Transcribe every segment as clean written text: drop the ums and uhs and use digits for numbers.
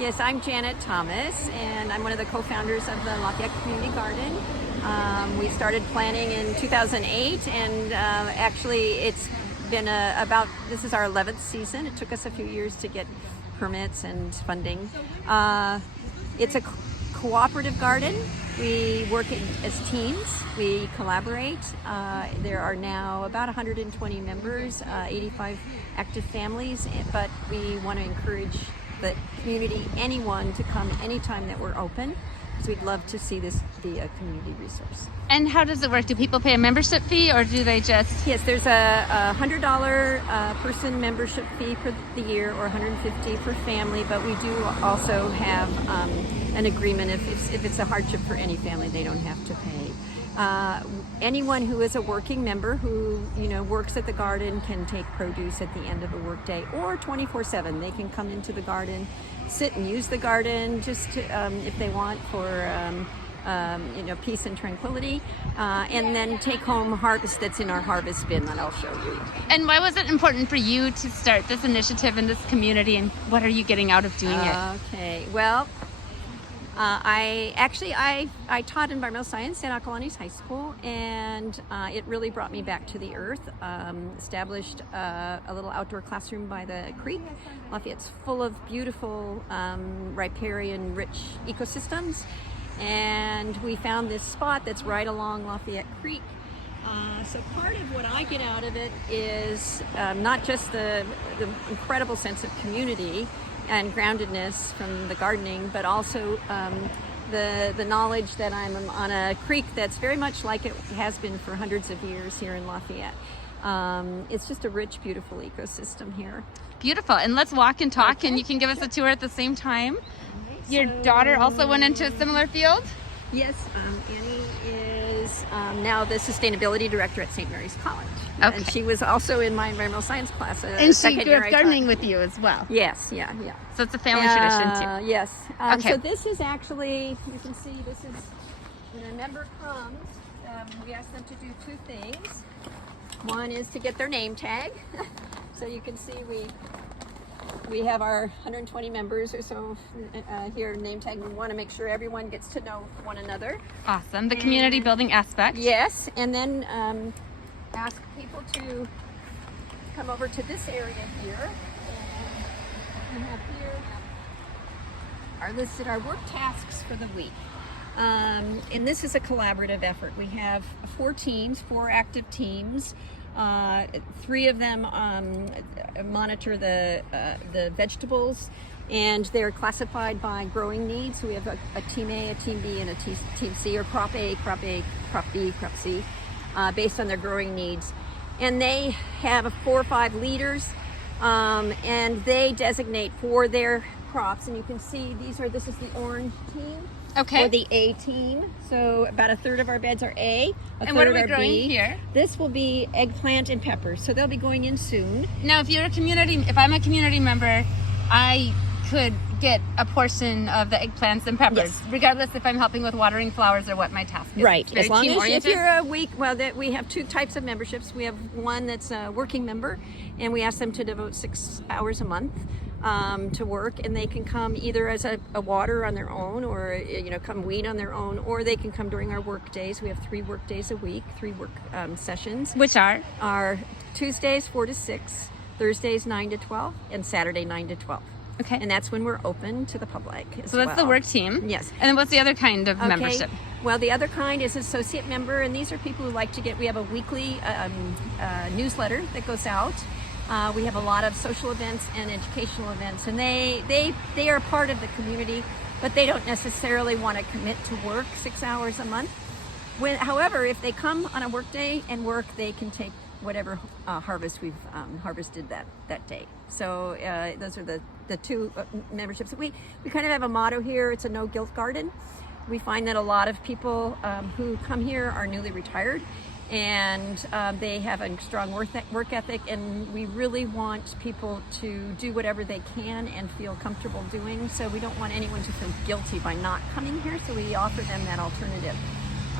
Yes, I'm Janet Thomas, and I'm one of the co-founders of the Lafayette Community Garden. We started planning in 2008, and actually it's been this is our 11th season. It took us a few years to get permits and funding. It's a cooperative garden. We work as teams. We collaborate. There are now about 120 members, 85 active families, but we want to encourage the community, anyone, to come anytime that we're open, because we'd love to see this be a community resource. And how does it work? Do people pay a membership fee, or do they just... Yes, there's a $100 person membership fee for the year, or $150 for family, but we do also have an agreement if it's a hardship for any family, they don't have to pay. Anyone who is a working member who works at the garden can take produce at the end of a workday, or 24/7. They can come into the garden, sit and use the garden just to, if they want, for peace and tranquility, and then take home harvest that's in our harvest bin that I'll show you. And why was it important for you to start this initiative in this community, and what are you getting out of doing it? Okay, well, I taught environmental science at Acalanes High School, and it really brought me back to the earth. Established a little outdoor classroom by the creek. Lafayette's full of beautiful riparian rich ecosystems, and we found this spot that's right along Lafayette Creek. So part of what I get out of it is not just the incredible sense of community and groundedness from the gardening, but also the knowledge that I'm on a creek that's very much like it has been for hundreds of years here in Lafayette. It's just a rich, beautiful ecosystem here. Beautiful. And let's walk and talk, and you can give us a tour at the same time. Your daughter also went into a similar field? Yes, Annie is now the sustainability director at St. Mary's College. Okay. And she was also in my environmental science class. And she grew up gardening with you as well? Yes, yeah. So it's a family tradition too? Yes. Okay. So this is actually, you can see, this is when a member comes, we ask them to do two things. One is to get their name tag. So you can see we have our 120 members or so here name tag. We want to make sure everyone gets to know one another. Awesome. The community building aspect. Yes, and then ask people to come over to this area here. And we have here are listed our work tasks for the week. And this is a collaborative effort. We have 4 active teams. 3 of them monitor the vegetables, and they're classified by growing needs. So we have a team A, a team B, and a team C, or crop A, crop B, crop C, based on their growing needs. And they have 4 or 5 leaders, and they designate for their crops. And you can see this is the orange team. Okay. Or the A team. So about a third of our beds are A. And what are we growing here? This will be eggplant and peppers. So they'll be going in soon. Now, if I'm a community member, I could get a portion of the eggplants and peppers, Yes. regardless if I'm helping with watering flowers or what my task is. Right. Very As long as if you're a week, we have 2 types of memberships. We have one that's a working member, and we ask them to devote 6 hours a month to work, and they can come either as a water on their own, or come weed on their own, or they can come during our work days. We have 3 work days a week, 3 work sessions, which are Tuesdays 4 to 6, Thursdays 9 to 12, and Saturday 9 to 12. Okay. And that's when we're open to the public as So that's the work team. Yes. And then what's the other kind of membership? Well, the other kind is associate member, and these are people who like to we have a weekly newsletter that goes out. We have a lot of social events and educational events, and they are a part of the community, but they don't necessarily want to commit to work 6 hours a month. However, if they come on a work day and work, they can take whatever harvest we've harvested that day. So those are the 2 memberships. We kind of have a motto here. It's a no guilt garden. We find that a lot of people who come here are newly retired, and they have a strong work ethic, and we really want people to do whatever they can and feel comfortable doing. So we don't want anyone to feel guilty by not coming here, so we offer them that alternative.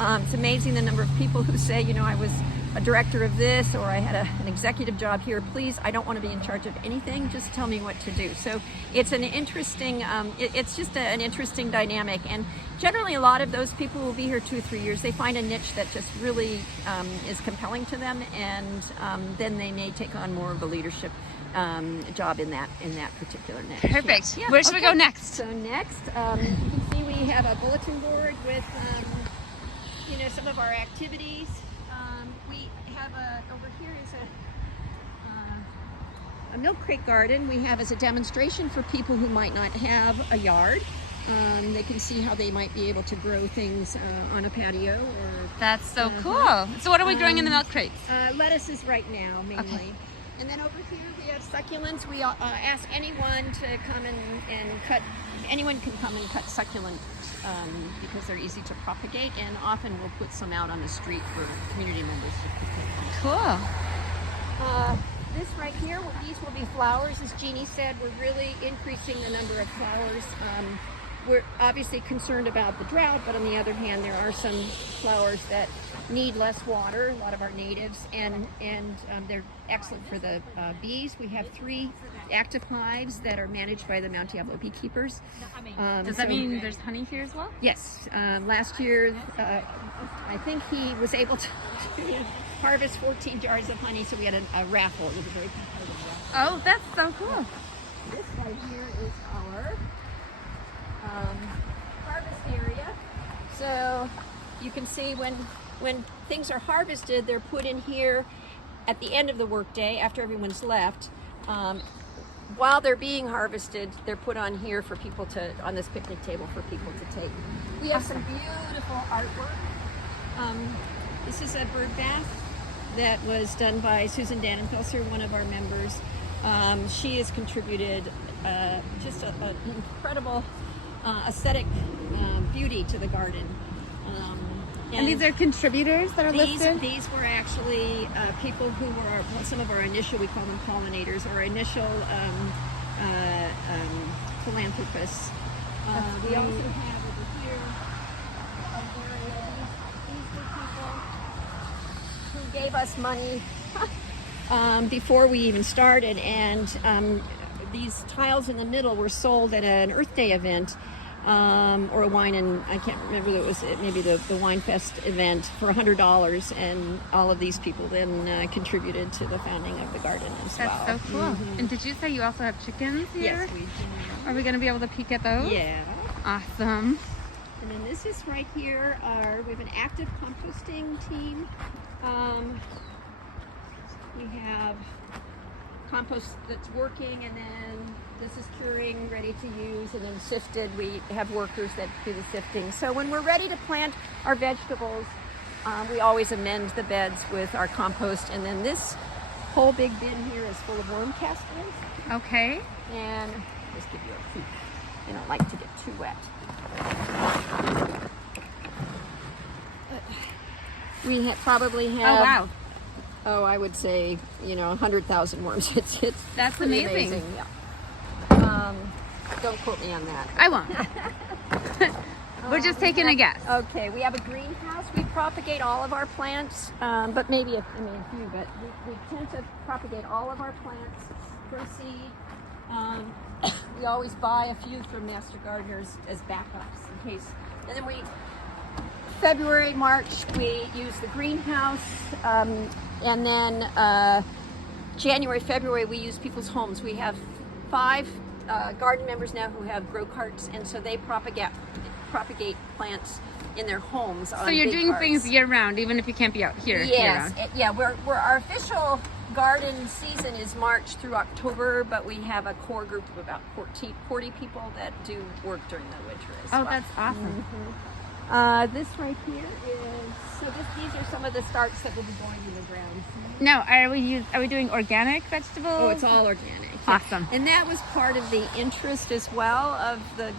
It's amazing the number of people who say, you know, I was a director of this, or I had an executive job here. Please, I don't want to be in charge of anything. Just tell me what to do. So it's an interesting, it's just an interesting dynamic. And generally, a lot of those people will be here 2 or 3 years. They find a niche that just really is compelling to them, and then they may take on more of a leadership job in that particular niche. Perfect. Yeah. Where should we go next? So next, you can see we have a bulletin board with, you know, some of our activities. We have over here is a milk crate garden. We have as a demonstration for people who might not have a yard. They can see how they might be able to grow things on a patio. That's so cool. So what are we growing in the milk crates? Lettuces right now, mainly. Okay. And then over here we have succulents. We ask anyone to come and cut. Anyone can come and cut succulents because they're easy to propagate, and often we'll put some out on the street for community members to pick. Cool. This right here, these will be flowers. As Jeannie said, we're really increasing the number of flowers. We're obviously concerned about the drought, but on the other hand, there are some flowers that need less water, a lot of our natives, and they're excellent for the bees. We have 3 active hives that are managed by the Mount Diablo beekeepers. Does that mean there's honey here as well? Yes. Last year, I think he was able to harvest 14 jars of honey, so we had a raffle. It was a very competitive raffle. Oh, that's so cool. This right here is our harvest area. So you can see when things are harvested, they're put in here at the end of the workday after everyone's left. While they're being harvested, they're put on here for people to, on this picnic table for people to take. We have some beautiful artwork. This is a bird bath that was done by Susan Dannenfelser, one of our members. She has contributed just an incredible aesthetic beauty to the garden. And these are contributors that are listed? These were actually people who were some of our initial, we call them pollinators, or initial philanthropists. We also have over here an area, these were people who gave us money before we even started, and these tiles in the middle were sold at an Earth Day event. Or a wine, and I can't remember, it was maybe the Wine Fest event for $100, and all of these people then contributed to the founding of the garden as well. That's so cool. Mm-hmm. And did you say you also have chickens here? Yes, we do. Are we going to be able to peek at those? Yeah. Awesome. And then this is right here, we have an active composting team. We have compost that's working, and then this is curing, ready to use, and then sifted. We have workers that do the sifting. So when we're ready to plant our vegetables, we always amend the beds with our compost, and then this whole big bin here is full of worm castings. Okay. And I'll just give you a peek. They don't like to get too wet. We probably have. Oh, wow. Oh, I would say, 100,000 worms. It's That's pretty amazing. Yeah. Don't quote me on that. I won't. We're just taking a guess. Okay, we have a greenhouse. We propagate all of our plants, but maybe a few, but we tend to propagate all of our plants from seed. We always buy a few from Master Gardeners as backups in case. And then February, March, we use the greenhouse, and then January, February, we use people's homes. We have 5 garden members now who have grow carts, and so they propagate plants in their homes. So you're doing things year round, even if you can't be out here. Yes, we're our official garden season is March through October, but we have a core group of about 40 people that do work during the winter as well. Oh, that's awesome. Mm-hmm. This right here is these are some of the starts that will be going in the ground. Now, are we doing organic vegetables? Oh, it's all organic. Awesome. And that was part of the interest as well of the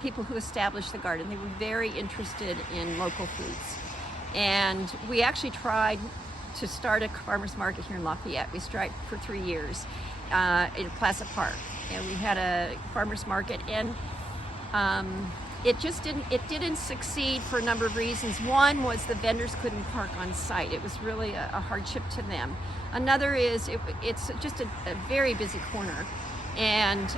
people who established the garden. They were very interested in local foods. And we actually tried to start a farmer's market here in Lafayette. We tried for 3 years in Plaza Park. And we had a farmer's market, and it just didn't succeed for a number of reasons. One was the vendors couldn't park on site. It was really a hardship to them. Another is it's just a very busy corner. And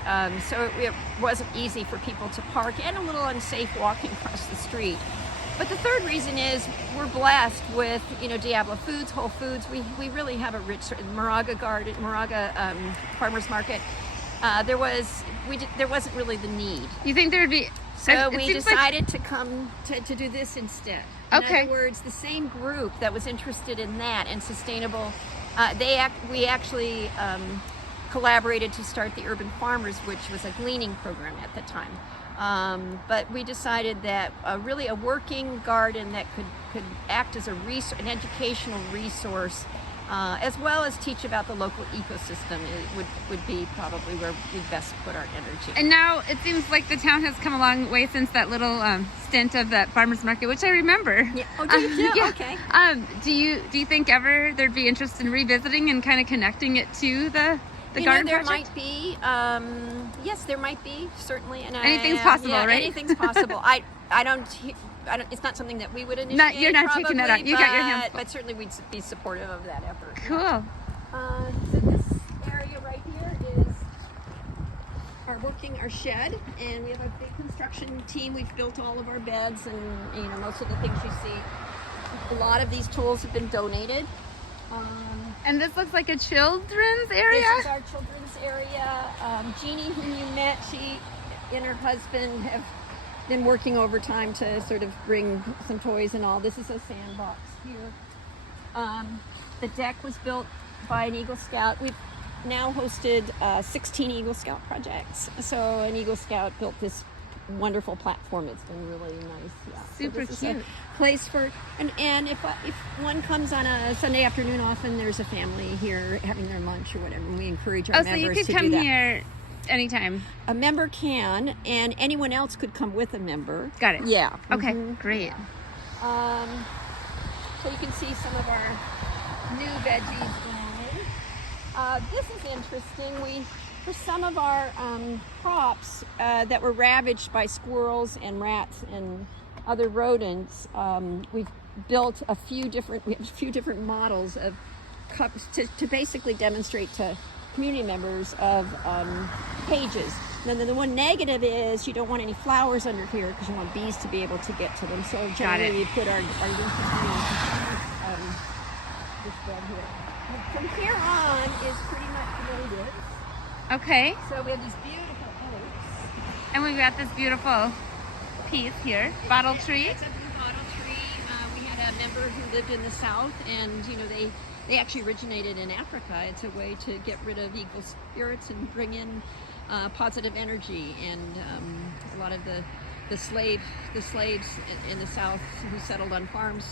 so it wasn't easy for people to park, and a little unsafe walking across the street. But the third reason is we're blessed with, Diablo Foods, Whole Foods. We really have a rich Moraga garden, Moraga farmers market. There wasn't really the need. You think there would be? So we decided to come to do this instead. In Okay. other words, the same group that was interested in that and sustainable, we actually collaborated to start the Urban Farmers, which was a gleaning program at the time. But we decided that really a working garden that could act as an educational resource, as well as teach about the local ecosystem, would be probably where we'd best put our energy. And now it seems like the town has come a long way since that little stint of that farmers market, which I remember. Yeah. Oh, do you? Yeah. Okay. Do you think ever there'd be interest in revisiting and kind of connecting it to the garden there project? might be. Yes, there might be, certainly. And Anything's possible, yeah, right? Anything's possible. I don't. It's not something that we would initiate. You're not probably, taking that on. You got your hands full. But certainly we'd be supportive of that effort. Cool. So this area right here is our shed, and we have a big construction team. We've built all of our beds, and most of the things you see. A lot of these tools have been donated. And this looks like a children's area? This is our children's area. Jeannie, whom you met, she and her husband have been working overtime to sort of bring some toys and all. This is a sandbox here. The deck was built by an Eagle Scout. We've now hosted 16 Eagle Scout projects. So an Eagle Scout built this wonderful platform. It's been really nice. Yeah. Super so this cute. Is a place for, and if one comes on a Sunday afternoon, often there's a family here having their lunch or whatever, and we encourage our members to do that. So you could come here anytime. A member can, and anyone else could come with a member. Got it. Yeah. Okay, Mhm. great. So you can see some of our new veggies growing. This is interesting. For some of our crops that were ravaged by squirrels and rats and other rodents, we've built a few different models of cups to basically demonstrate to community members of cages. And then the one negative is you don't want any flowers under here because you want bees to be able to get to them. So generally we put our this bed here. From here on is pretty much native. Okay. So we have these beautiful oaks. And we've got this beautiful piece here, bottle tree. It's a blue bottle tree. We had a member who lived in the South, and they actually originated in Africa. It's a way to get rid of evil spirits and bring in positive energy. And a lot of the slaves in the South who settled on farms,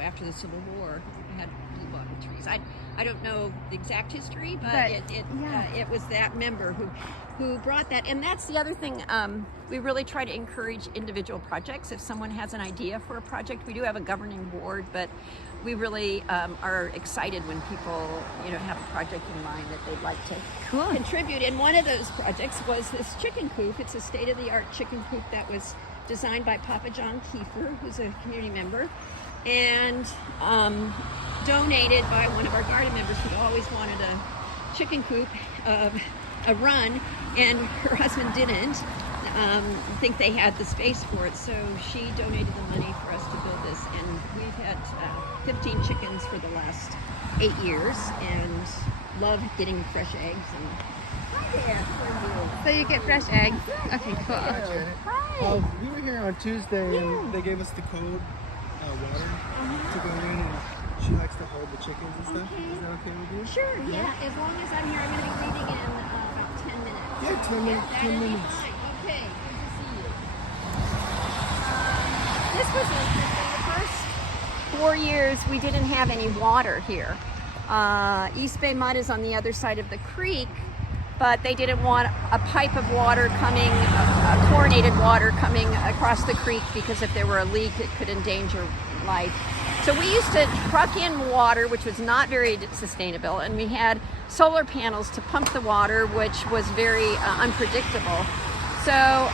after the Civil War, had blue bottle trees. I don't know the exact history, but it was that member who brought that. And that's the other thing. We really try to encourage individual projects. If someone has an idea for a project, we do have a governing board, but we really are excited when people have a project in mind that they'd like to contribute. And one of those projects was this chicken coop. It's a state-of-the-art chicken coop that was designed by Papa John Kiefer, who's a community member, and donated by one of our garden members who always wanted a chicken coop, a run, and her husband didn't think they had the space for it, so she donated the money for us to build this, and we've had 15 chickens for the last 8 years, and love getting fresh eggs. And hi there, how are you? So you get fresh eggs. Okay, cool. Hi, Janet. Hi. We were here on Tuesday, and they gave us the code water to go in, and she likes to hold the chickens and stuff. Okay. Is that okay with you? Sure, yeah. As long as I'm here, I'm going to be leaving in about 10 minutes. Yeah, 10 minutes. That'll 10 be minutes. fine. Okay, good to see you. This was interesting. The first 4 years, we didn't have any water here. East Bay Mud is on the other side of the creek, but they didn't want a pipe of water coming, chlorinated water coming across the creek, because if there were a leak, it could endanger life. So we used to truck in water, which was not very sustainable, and we had solar panels to pump the water, which was very unpredictable. So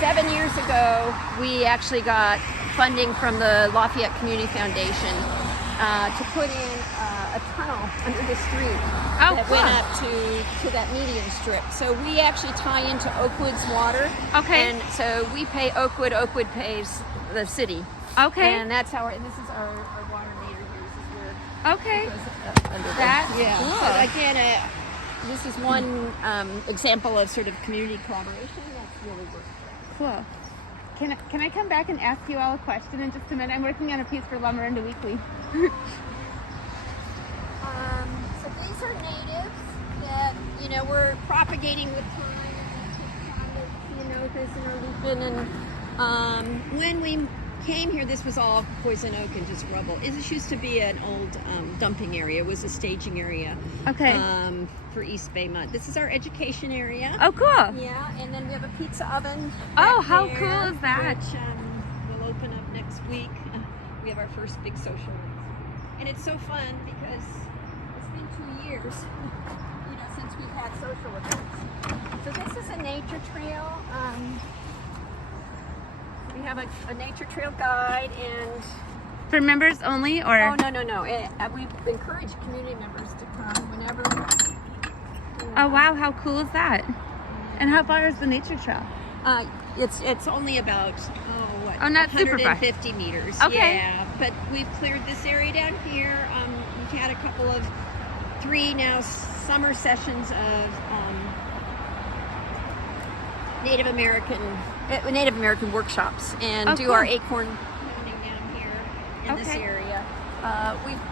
7 years ago, we actually got funding from the Lafayette Community Foundation to put in a tunnel under the street that cool. went up to that median strip. So we actually tie into Oakwood's water. Okay. And so we pay Oakwood. Oakwood pays the city. Okay. And that's how this is our water meter here. This is where Okay. it goes under That's there. Yeah. cool. So again, this is one example of sort of community collaboration. That's really worked. Cool. Can I come back and ask you all a question in just a minute? I'm working on a piece for Lumberanda Weekly. So these are natives that, you know, we're propagating with time. And ceanothus and erlupin. And when we came here, this was all poison oak and just rubble. This used to be an old dumping area. It was a staging area. Okay. For East Bay Mud. This is our education area. Oh, cool. Yeah, and then we have a pizza oven. Oh, back how there, cool is that? Which will open up next week. We have our first big social. And it's so fun because it's been 2 years, you know, since we've had social events. So this is a nature trail. We have a nature trail guide, and For members only, or? oh no, we encourage community members to come whenever. Oh wow, how cool is that? And how far is the nature trail? It's only about not super far. 150 meters. Okay. Yeah, but we've cleared this area down here. We've had a couple of 3 now summer sessions of Native American workshops, and do cool. our acorn planting down here in this Okay. area.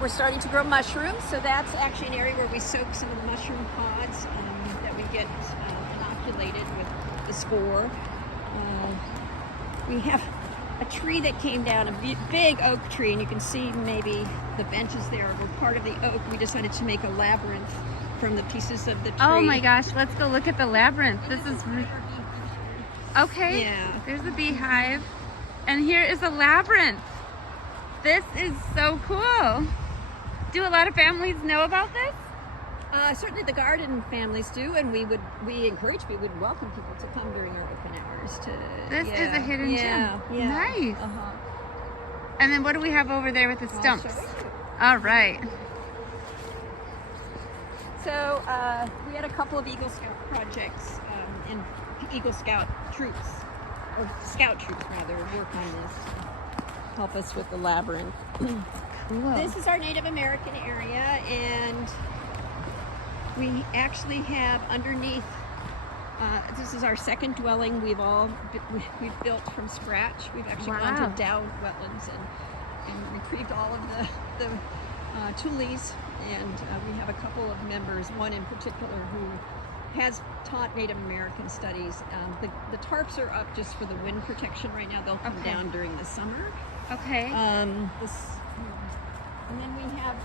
We're starting to grow mushrooms, so that's actually an area where we soak some of the mushroom pods that we get inoculated with the spore. We have a tree that came down, a big oak tree, and you can see maybe the benches there were part of the oak. We decided to make a labyrinth from the pieces of the tree. Oh my gosh, let's go look at the labyrinth. This is okay. Yeah. There's a beehive, and here is a labyrinth. This is so cool. Do a lot of families know about this? Certainly the garden families do, and we would welcome people to come during our open hours. This is a hidden gem. Yeah. Nice. Uh-huh. And then what do we have over there with the I'll stumps? show you. All right. So we had a couple of Eagle Scout projects and Eagle Scout troops, or Scout troops rather, work on this to help us with the labyrinth. Cool. This is our Native American area, and we actually have underneath. This is our second dwelling. We've built from scratch. We've actually gone to down wetlands and retrieved all of the tules, and we have a couple of members, one in particular who has taught Native American studies. The tarps are up just for the wind protection right now. They'll come down during the summer. Okay. And then we have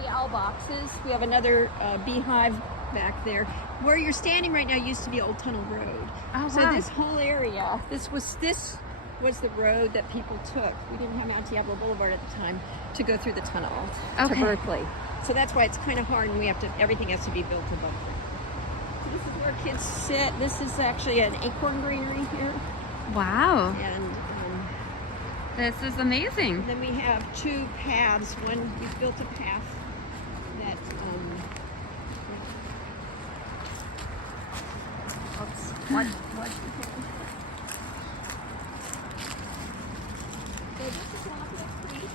3 owl boxes. We have another beehive back there. Where you're standing right now used to be Old Tunnel Road. Oh, So wow. this whole area, this was the road that people took. We didn't have Antiablo Boulevard at the time to go through the tunnel to Berkeley. So that's why it's kind of hard, and everything has to be built above ground. So this is where kids sit. This is actually an acorn greenery here. Wow. And This is amazing. then we have 2 paths. One, we've built a path that So this is Lafayette Creek,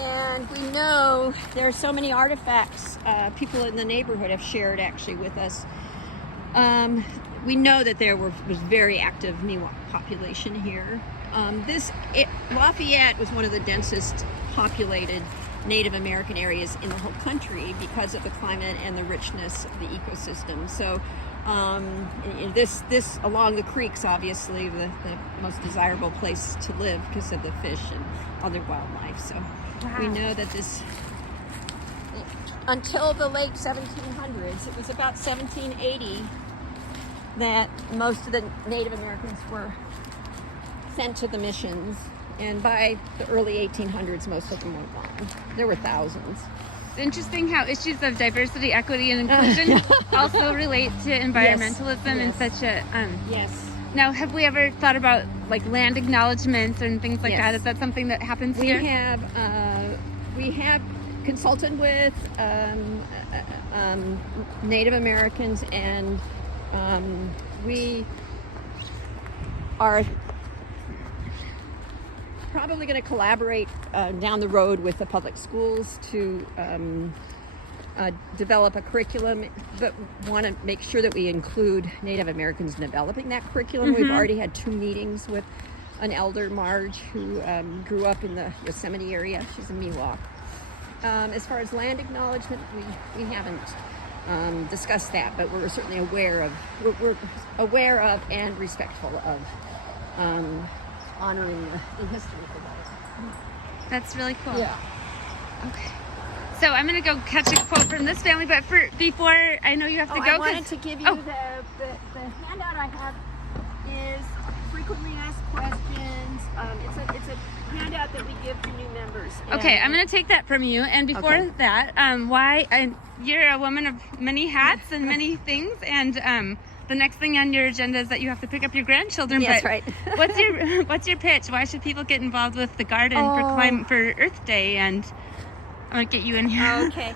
and we know there are so many artifacts people in the neighborhood have shared actually with us. We know that there was very active Miwok population here. Lafayette was one of the densest populated Native American areas in the whole country because of the climate and the richness of the ecosystem. So this along the creeks, obviously the most desirable place to live because of the fish and other wildlife. So we know that this, until the late 1700s, it was about 1780 that most of the Native Americans were sent to the missions, and by the early 1800s most of them were gone. There were thousands. It's interesting how issues of diversity, equity, and inclusion also relate to environmentalism in such a Yes. Now, have we ever thought about like land acknowledgements and things like Yes. that? Is that something that happens We here? we have consulted with Native Americans, and we are probably going to collaborate down the road with the public schools to develop a curriculum, but want to make sure that we include Native Americans in developing that curriculum. We've already had 2 meetings with an elder, Marge, who grew up in the Yosemite area. She's a Miwok. As far as land acknowledgement, we haven't discussed that, but we're certainly aware of and respectful of honoring the history of those. That's really cool. Yeah. Okay. So I'm gonna go catch a quote from this family, but before I know you have to go. I 'cause- wanted to give you the handout I have is frequently asked questions. It's a handout that we give to new members. Okay, And- I'm gonna take that from you. And before Okay. that, you're a woman of many hats and many things, and the next thing on your agenda is that you have to pick up your grandchildren. Yes, but right. what's your pitch? Why should people get involved with the garden for Earth Day? And I'm gonna get you in here. Okay.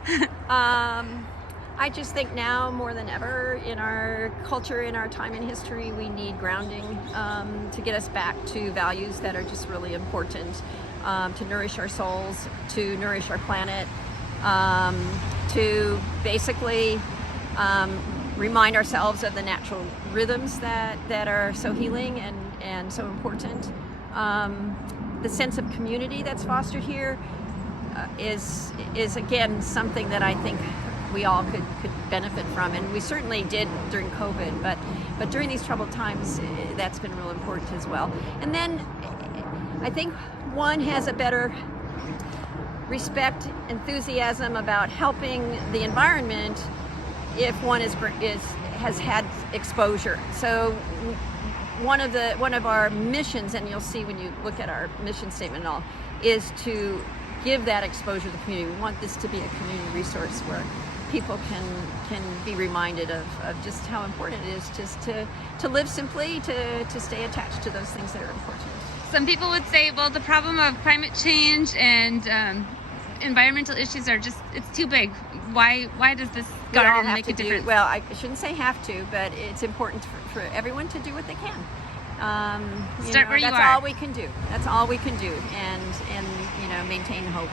I just think now more than ever in our culture, in our time in history, we need grounding to get us back to values that are just really important, to nourish our souls, to nourish our planet, to basically remind ourselves of the natural rhythms that are so healing and so important. The sense of community that's fostered here is again something that I think we all could benefit from, and we certainly did during COVID, but during these troubled times, that's been real important as well. And then I think one has a better respect, enthusiasm about helping the environment if one has had exposure. So one of our missions, and you'll see when you look at our mission statement and all, is to give that exposure to the community. We want this to be a community resource where people can be reminded of just how important it is just to live simply, to stay attached to those things that are important. Some people would say, well, the problem of climate change and environmental issues are it's too big. Why does this We all garden have make to a difference? well, I shouldn't say have to, but it's important for everyone to do what they can. Start where you that's are. all we can do. That's all we can do, and maintain hope.